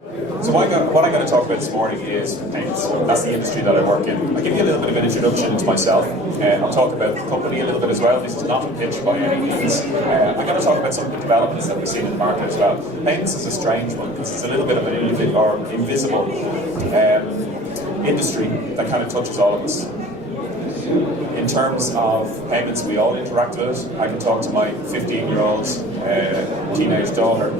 So what I'm going to talk about this morning is payments. That's the industry that I work in. I'll give you a little bit of an introduction to myself. I'll talk about the company a little bit as well. This is not a pitch by any means. I'm going to talk about some of the developments that we've seen in the market as well. Payments is a strange one because it's a little bit of an invisible industry that kind of touches all of us. In terms of payments, we all interact with it. I can talk to my 15-year-old teenage daughter.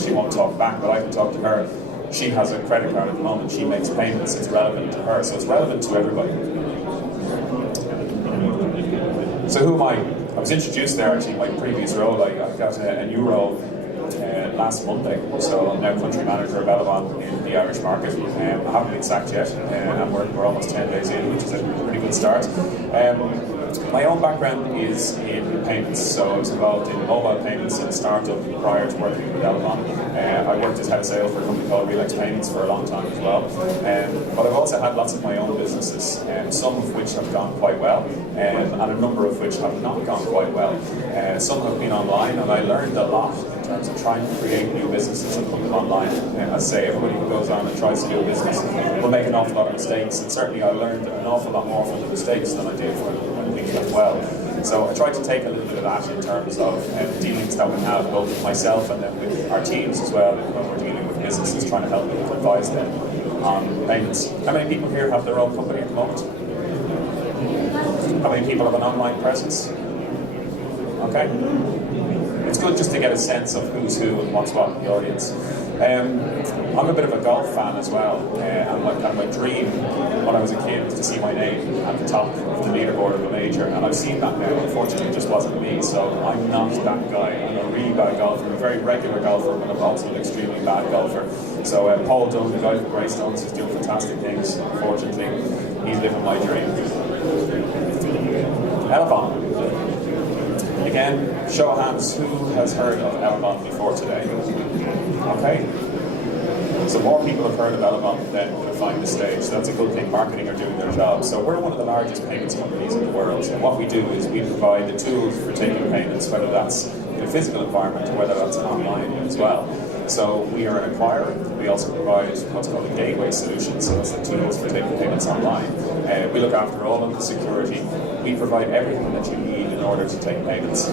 She won't talk back, but I can talk to her. She has a credit card at the moment, she makes payments, it's relevant to her, so it's relevant to everybody. So who am I? I was introduced there actually in my previous role. I got a new role last Monday, so I'm now country manager of Elavon in the Irish market. I haven't been sacked yet, and we're almost 10 days in, which is a pretty good start. My own background is in payments, so I was involved in mobile payments in a startup prior to working with Elavon. I worked as head of sales for a company called Relax Payments for a long time as well. But I've also had lots of my own businesses, some of which have gone quite well, and a number of which have not gone quite well. Some have been online, and I learned a lot in terms of trying to create new businesses and put them online. As I say, everybody who goes on and tries to do a business will make an awful lot of mistakes, and certainly I learned an awful lot more from the mistakes than I did when things went well. So I tried to take a little bit of that in terms of dealings that we have, both with myself and then with our teams as well, when we're dealing with businesses, trying to help them, advise them on payments. How many people here have their own company at the moment? How many people have an online presence? Okay. It's good just to get a sense of who's who and what's what in the audience. I'm a bit of a golf fan as well, and my dream when I was a kid was to see my name at the top of the leaderboard of a major, and I've seen that now. Unfortunately, it just wasn't me, so I'm not that guy. I'm a really bad golfer, a very regular golfer, but I'm also an extremely bad golfer. So Paul Dunne, the guy from Greystones, is doing fantastic things. Unfortunately, he's living my dream. Elavon. Again, show of hands, who has heard of Elavon before today? Okay. So more people have heard of Elavon than would have found the stage. So that's a good thing. Marketing are doing their job. So we're one of the largest payments companies in the world. And what we do is we provide the tools for taking payments, whether that's in a physical environment or whether that's online as well. So we are an acquirer. We also provide what's called a gateway solution. So that's the tools for taking payments online. We look after all of the security. We provide everything that you need in order to take payments.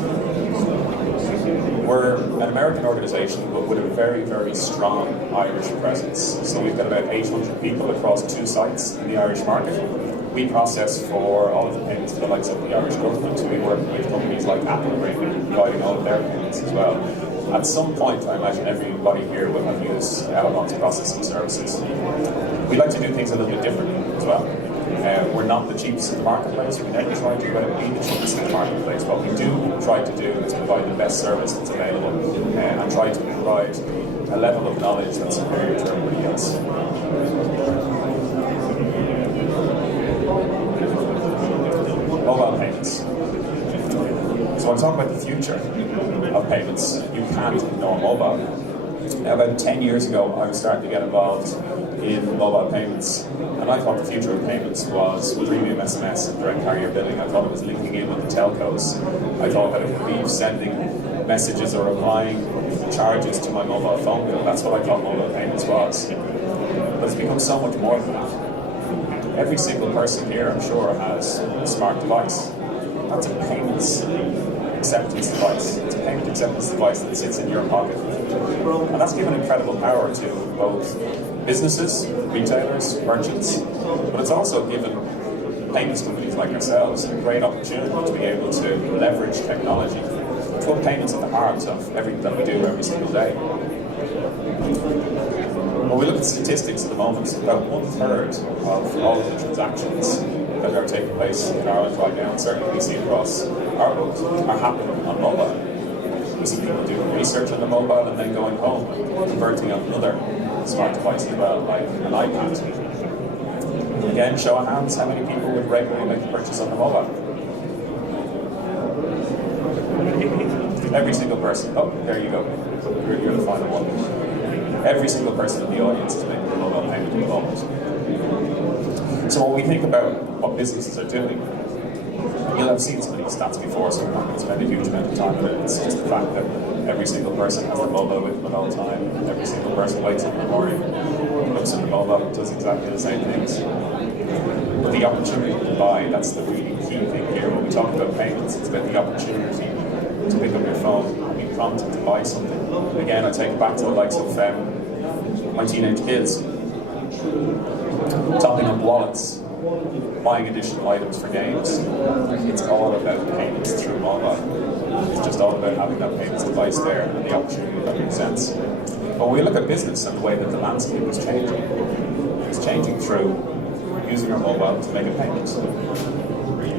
We're an American organization, but with a very, very strong Irish presence. So we've got about 800 people across 2 sites in the Irish market. We process for all of the payments for the likes of the Irish government. We work with companies like Apple and providing all of their payments as well. At some point, I imagine everybody here will have used Elavon's processing services. We like to do things a little bit differently as well. We're not the cheapest in the marketplace. We never try to be the cheapest in the marketplace. What we do try to do is provide the best service that's available and try to provide a level of knowledge that's superior to everybody else. Mobile payments. So I'm talking about the future of payments. You can't ignore mobile. Now, about 10 years ago, I was starting to get involved in mobile payments, and I thought the future of payments was premium SMS and direct carrier billing. I thought it was linking in with the telcos. I thought that it would be sending messages or applying charges to my mobile phone bill. That's what I thought mobile payments was. But it's become so much more than that. Every single person here, I'm sure, has a smart device. That's a payments acceptance device. It's a payment acceptance device that sits in your pocket. And that's given incredible power to both businesses, retailers, merchants, but it's also given payments companies like ourselves a great opportunity to be able to leverage technology to put payments at the heart of everything that we do every single day. When we look at statistics at the moment, about 1/3 of all of the transactions that are taking place in Ireland right now, and certainly we see across Ireland, are happening on mobile. We see people doing research on the mobile and then going home and converting on another smart device as well, like an iPad. Again, show of hands, how many people would regularly make a purchase on the mobile? Every single person. Oh, there you go. You're the final one. Every single person in the audience is making a mobile payment at the moment. So when we think about what businesses are doing, You'll have seen some of these stats before, so I'm not going to spend a huge amount of time on it. It's just the fact that every single person has their mobile with them at all time. Every single person wakes up in the morning, looks at the mobile, does exactly the same things. But the opportunity to buy, that's the really key thing here. When we talk about payments, it's about the opportunity to pick up your phone and be prompted to buy something. Again, I take it back to the likes of my teenage kids. Topping up wallets, buying additional items for games. It's all about payments through mobile. It's just all about having that payments device there and the opportunity that makes sense. But when we look at business and the way that the landscape is changing, it's changing through using our mobile to make a payment.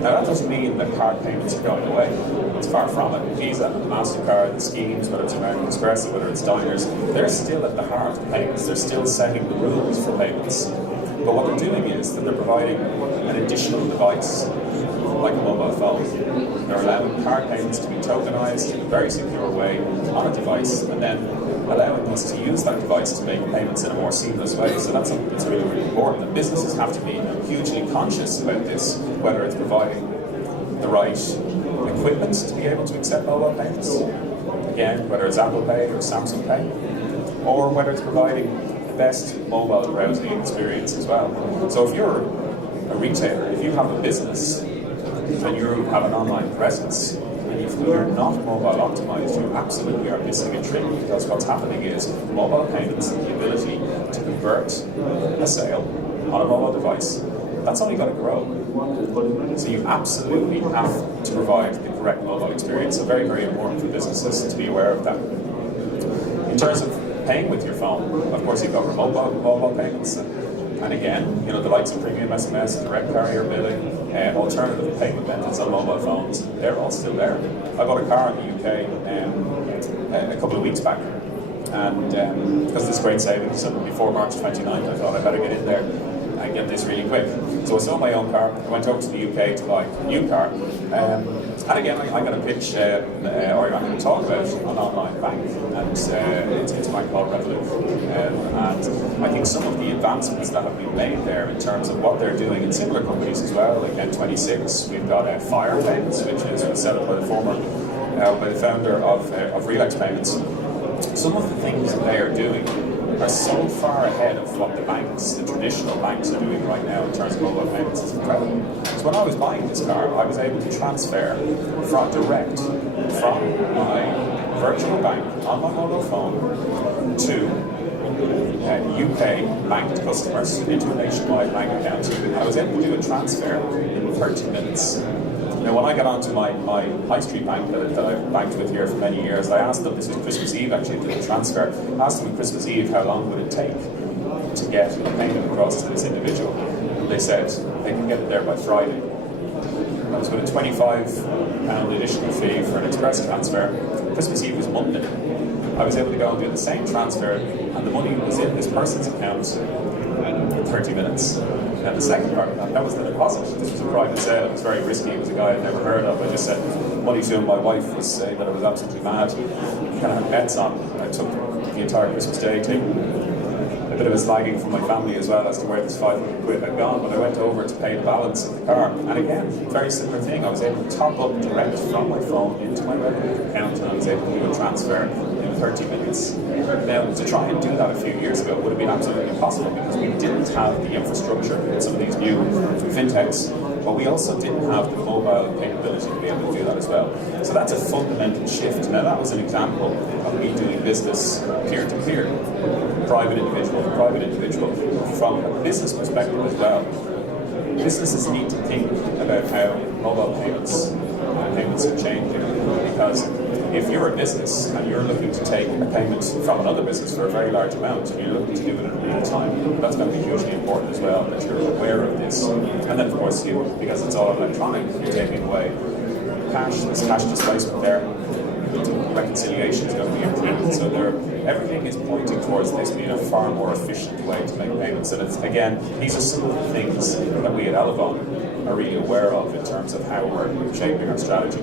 Now that doesn't mean that card payments are going away. It's far from it. Visa, MasterCard, the schemes, whether it's American Express or whether it's Diners, they're still at the heart of payments. They're still setting the rules for payments. But what they're doing is that they're providing an additional device, like a mobile phone. They're allowing card payments to be tokenized in a very secure way on a device, and then allowing us to use that device to make payments in a more seamless way. So that's something that's really, really important. And businesses have to be hugely conscious about this, whether it's providing the right equipment to be able to accept mobile payments, again, whether it's Apple Pay or Samsung Pay, or whether it's providing the best mobile browsing experience as well. So if you're a retailer, if you have a business and you have an online presence, and if you're not mobile optimized, you absolutely are missing a trick, because what's happening is mobile payments and the ability to convert a sale on a mobile device, that's only going to grow. So you absolutely have to provide the correct mobile experience. So very, very important for businesses to be aware of that. In terms of paying with your phone, of course you've got remote mobile payments. And again, the likes of premium SMS, direct carrier billing, alternative payment methods on mobile phones, they're all still there. I bought a car in the UK a couple of weeks back, and because of this great savings, so before March 29th, I thought I better get in there and get this really quick. So I sold my own car, I went over to the UK to buy a new car, and again, I'm going to pitch, or I'm going to talk about an online bank, and it's a bank called Revolut. And I think some of the advancements that have been made there in terms of what they're doing in similar companies as well, like N26, we've got Fire Payments, which is set up by the founder of Relax Payments. Some of the things that they are doing are so far ahead of what the traditional banks are doing right now in terms of mobile payments. It's incredible. So when I was buying this car, I was able to transfer from my virtual bank on my mobile phone to UK banked customers into a nationwide bank account. And I was able to do a transfer in 30 minutes. Now, when I got onto my high street bank that I've banked with here for many years, I asked them, this was Christmas Eve actually, did the transfer, I asked them on Christmas Eve how long would it take to get a payment across to this individual. And they said they can get it there by Friday. That was with a £25 additional fee for an express transfer. Christmas Eve was Monday. I was able to go and do the same transfer, and the money was in this person's account in 30 minutes. And the second part of that was the deposit. This was a private sale. It was very risky. It was a guy I'd never heard of. I just said money to him. My wife was saying that I was absolutely mad. I kind of had bets on. I took the entire Christmas day, taking a bit of a slagging from my family as well as to where this £500 had gone. But I went over to pay the balance of the car. And again, very similar thing. I was able to top up direct from my phone into my Revolut account, and I was able to do a transfer in 30 minutes. Now, to try and do that a few years ago would have been absolutely impossible, because we didn't have the infrastructure in some of these new fintechs, but we also didn't have the mobile capability to be able to do that as well. So that's a fundamental shift. Now, that was an example of me doing business peer-to-peer, private individual to private individual, from a business perspective as well. Businesses need to think about how mobile payments are changing, because if you're a business and you're looking to take a payment from another business for a very large amount, and you're looking to do it in real time, that's going to be hugely important as well, that you're aware of this. And then, of course, because it's all electronic, you're taking away cash, there's cash displacement there, reconciliation is going to be improved. So everything is pointing towards this being a far more efficient way to make payments. And thagain, these are some of the things that we at Elavon are really aware of in terms of how we're shaping our strategy.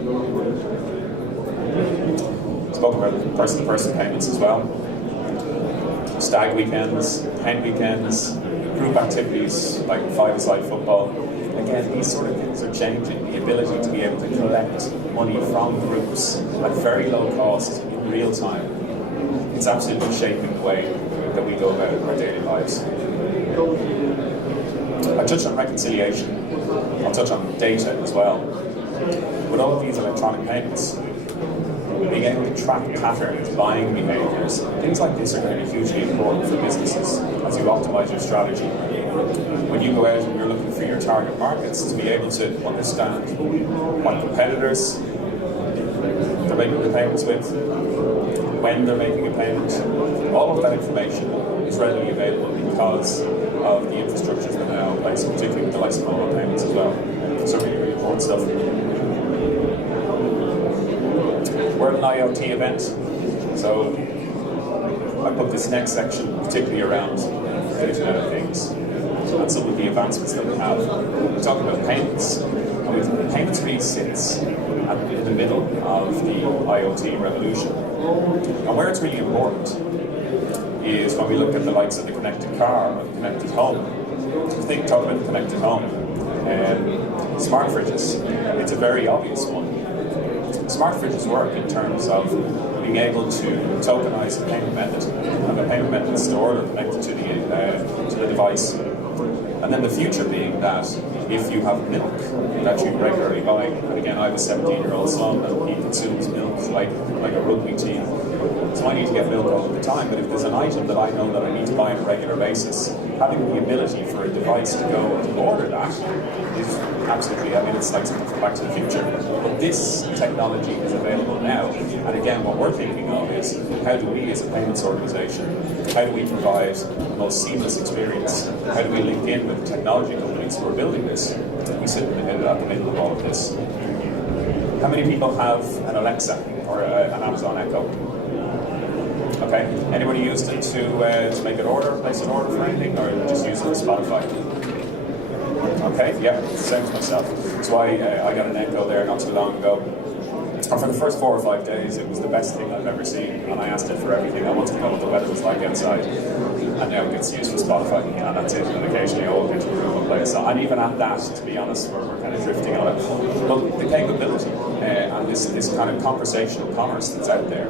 Spoke about person-to-person payments as well. Stag weekends, hen weekends, group activities like five-a-side football. again, these sort of things are changing. The ability to be able to collect money from groups at very low cost in real time. It's absolutely shaping the way that we go about our daily lives. I touched on reconciliation. I'll touch on data as well. With all of these electronic payments, being able to track patterns, buying behaviors, things like this are going to be hugely important for businesses as you optimize your strategy. When you go out and you're looking for your target markets, to be able to understand what competitors they're making the payments with, when they're making a payment, all of that information is readily available because of the infrastructures that are now in place, particularly with the likes of mobile payments as well. So really, really important stuff. We're at an IoT event, so I put this next section particularly around the Internet of Things and some of the advancements that we have. We talk about payments, and payments really sits in the middle of the IoT revolution. And where it's really important is when we look at the likes of the connected car or the connected home. Talk about the connected home. Smart fridges, it's a very obvious one. Smart fridges work in terms of being able to tokenize a payment method, have a payment method stored or connected to the device. And then the future being that if you have milk that you regularly buy, and again, I have a 17-year-old son and he consumes milk like a rugby team, so I need to get milk all the time. But if there's an item that I know that I need to buy on a regular basis, having the ability for a device to go and order that is absolutely, it's like something from Back to the Future. But this technology is available now. And again, what we're thinking of is, how do we as a payments organization, how do we provide the most seamless experience? How do we link in with the technology companies who are building this? We sit at the middle of all of this. How many people have an Alexa or an Amazon Echo? Okay. Anybody used it to make an order, place an order for anything, or just use it with Spotify? Okay, yeah, same as myself. So I got an Echo there not too long ago. And for the first 4 or 5 days, it was the best thing I've ever seen. And I asked it for everything. I wanted to know what the weather was like outside. And now it gets used for Spotify, and that's it. And occasionally I walk into a room and play a song. And even at that, to be honest, we're kind of drifting on it. But the capability and this kind of conversational commerce that's out there,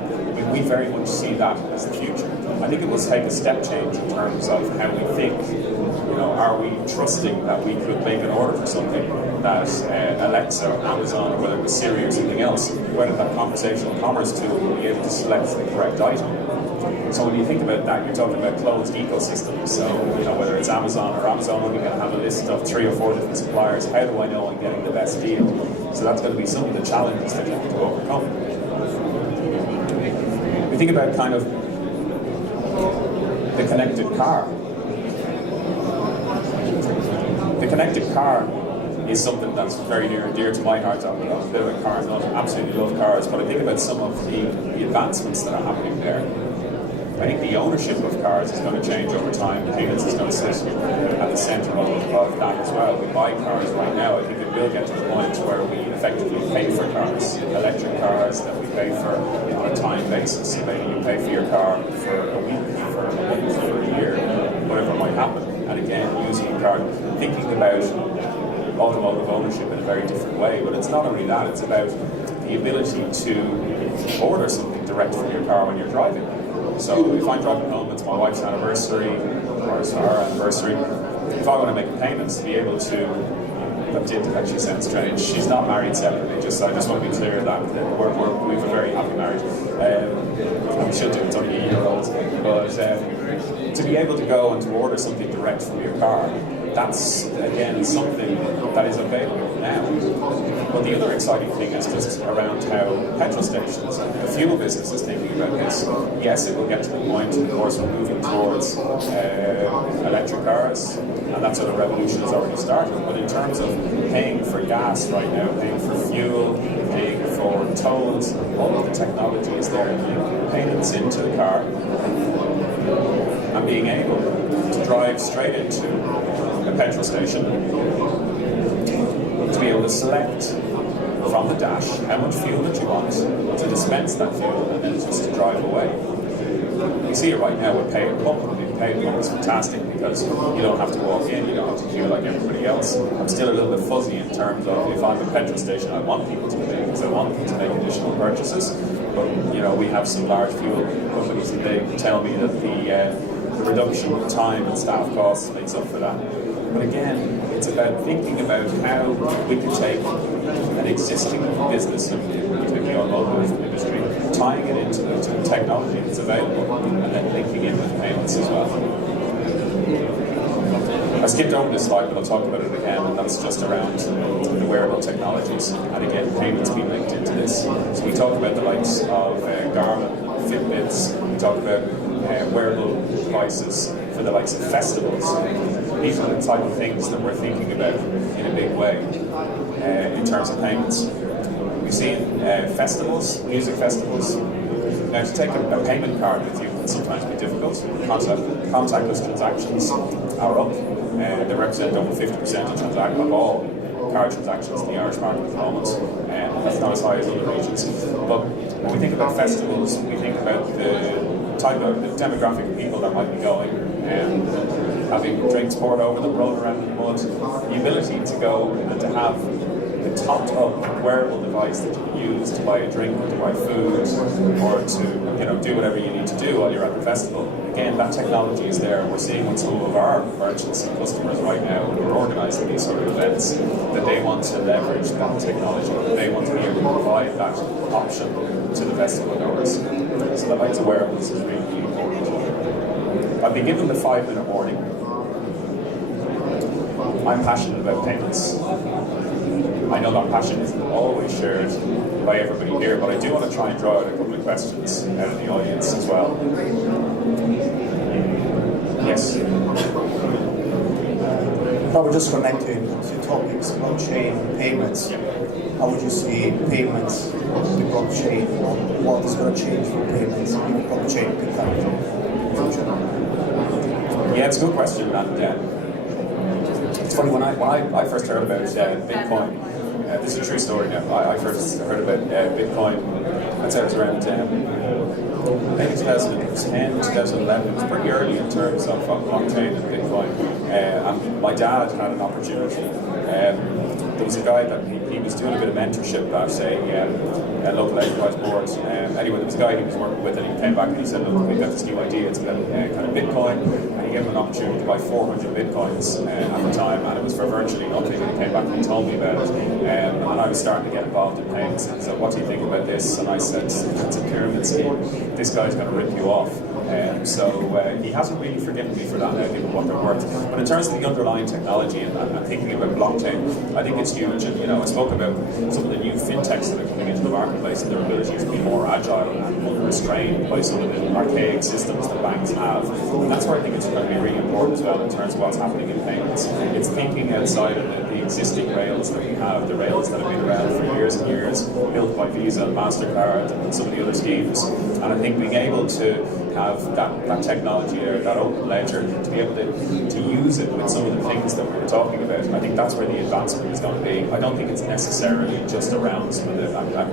we very much see that as the future. I think it will take a step change in terms of how we think. Are we trusting that we could make an order for something that Alexa or Amazon or whether it was Siri or something else, whether that conversational commerce tool will be able to select the correct item? So when you think about that, you're talking about closed ecosystems. So whether it's Amazon or Amazon only going to have a list of 3 or 4 different suppliers, how do I know I'm getting the best deal? So that's going to be some of the challenges that you have to overcome. We think about kind of the connected car. The connected car is something that's very near and dear to my heart. I'm a bit of a car nut, absolutely love cars, but I think about some of the advancements that are happening there. I think the ownership of cars is going to change over time. Payments is going to sit at the centre of that as well. We buy cars right now. I think it will get to the point where we effectively pay for cars, electric cars that we pay for on a time basis. So maybe you pay for your car for a week, for a month, for a year, whatever might happen. And again, using a card, thinking about automotive ownership in a very different way. But it's not only that, it's about the ability to order something direct from your car when you're driving. So if I'm driving home, it's my wife's anniversary, or it's our anniversary, if I want to make a payment, to be able to, that did actually sound strange, she's not married separately, I just want to be clear that we have a very happy marriage. And we should do, it's only a year old. But to be able to go and to order something direct from your car, that's, again, something that is available now. But the other exciting thing is just around how petrol stations, the fuel business is thinking about this. Yes, it will get to the point, of course, we're moving towards electric cars, and that sort of revolution has already started. But in terms of paying for gas right now, paying for fuel, paying for tolls, all of the technology is there, linking payments into the car, and being able to drive straight into a petrol station, to be able to select from the dash how much fuel that you want, to dispense that fuel, and then just to drive away. You see it right now with pay at pump. I mean, pay at pump is fantastic because you don't have to walk in, you don't have to queue like everybody else. I'm still a little bit fuzzy in terms of if I'm a petrol station, I want people to pay because I want them to make additional purchases. But we have some large fuel companies and they tell me that the reduction in time and staff costs makes up for that. But again, it's about thinking about how we can take an existing business, particularly the automotive industry, tying it into the technology that's available, and then linking in with payments as well. I skipped over this slide, but I'll talk about it again, and that's just around the wearable technologies, and again, payments being linked into this. So we talk about the likes of Garmin, Fitbits, we talk about wearable devices for the likes of festivals. These are the type of things that we're thinking about in a big way in terms of payments. We've seen festivals, music festivals. Now, to take a payment card with you can sometimes be difficult. Contactless transactions are up. They represent over 50% of all card transactions in the Irish market at the moment. That's not as high as other regions. But when we think about festivals, we think about the type of the demographic of people that might be going and having drinks poured over them, rolling around in the mud. The ability to go and to have a topped up wearable device that you can use to buy a drink or to buy food or to do whatever you need to do while you're at the festival. Again, that technology is there. We're seeing with some of our merchants and customers right now who are organising these sort of events that they want to leverage that technology. They want to be able to provide that option to the festival goers. So the likes of wearables is really important. I've been given the 5-minute warning. I'm passionate about payments. I know that passion isn't always shared by everybody here, but I do want to try and draw out a couple of questions out of the audience as well. Yes? Probably just connecting to topics blockchain payments. How would you see payments, the blockchain, what is going to change for payments in blockchain technology? Yeah, it's a good question, and it's funny, when I first heard about Bitcoin, this is a true story now, I first heard about Bitcoin, I'd say it was around maybe 2010, 2011, it was pretty early in terms of blockchain and Bitcoin, and my dad had an opportunity. There was a guy that he was doing a bit of mentorship at a local enterprise board. Anyway, there was a guy he was working with, and he came back and he said, look, we've got this new idea, it's about kind of Bitcoin, and he gave him an opportunity to buy 400 Bitcoins at the time, and it was for virtually nothing, and he came back and he told me about it, and I was starting to get involved in payments, and he said, what do you think about this? And I said, it's a pyramid scheme, this guy's going to rip you off. So he hasn't really forgiven me for that now, given what they're worth. But in terms of the underlying technology and thinking about blockchain, I think it's huge. And I spoke about some of the new fintechs that are coming into the marketplace and their ability to be more agile and unrestrained by some of the archaic systems that banks have. And that's where I think it's going to be really important as well in terms of what's happening in payments. It's thinking outside of the existing rails that we have, the rails that have been around for years and years, built by Visa and MasterCard and some of the other schemes. And I think being able to have that technology there, that open ledger, to be able to use it with some of the things that we were talking about. I think that's where the advancement is going to be. I don't think it's necessarily just around some of the,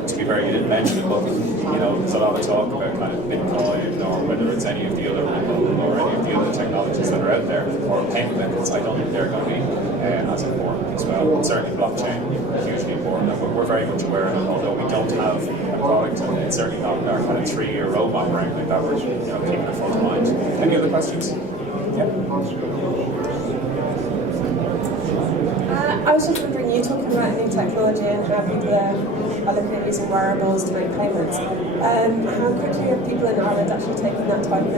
to be fair, you didn't mention it, but there's a lot of talk about kind of Bitcoin or whether it's any of the other or any of the other technologies that are out there or payment methods. I don't think they're going to be as important as well. And certainly blockchain, hugely important, and we're very much aware of it, although we don't have a product, and it's certainly not in our kind of 3-year roadmap or anything like that. We're keeping it front of mind. Any other questions? Yeah. I was just wondering, you're talking about new technology and how people are looking at using wearables to make payments. How quickly are people in Ireland actually taking that type of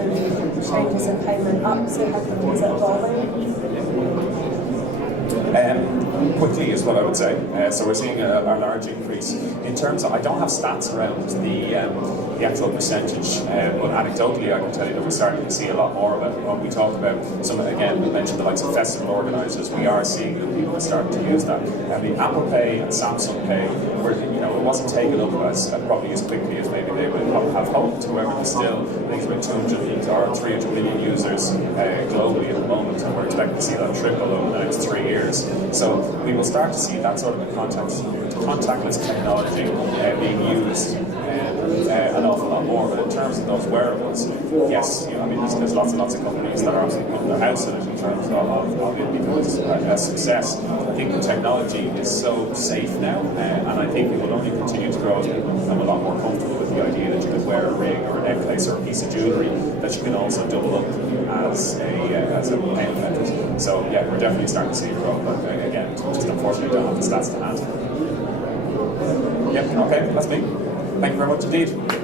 changes in payment up? So how quickly is it evolving? Quickly is what I would say. So we're seeing a large increase in terms of, I don't have stats around the actual percentage, but anecdotally I can tell you that we're starting to see a lot more of it. When we talk about some, again, we mentioned the likes of festival organisers, we are seeing that people are starting to use that. I mean, Apple Pay and Samsung Pay, it wasn't taken up probably as quickly as maybe they would have hoped. However, there's still, I think it's about 200 or 300 million users globally at the moment, and we're expecting to see that triple over the next 3 years. So we will start to see that sort of a contactless technology being used an awful lot lot more. But in terms of those wearables, yes, I mean, there's lots and lots of companies that are obviously putting their house in it in terms of it becomes a success. I think the technology is so safe now, and I think it will only continue to grow as people become a lot more comfortable with the idea that you can wear a ring or a necklace or a piece of jewellery that you can also double up as a payment method. So yeah, we're definitely starting to see it grow, but again, just unfortunately don't have the stats to hand. Yep, okay, that's me. Thank you very much indeed.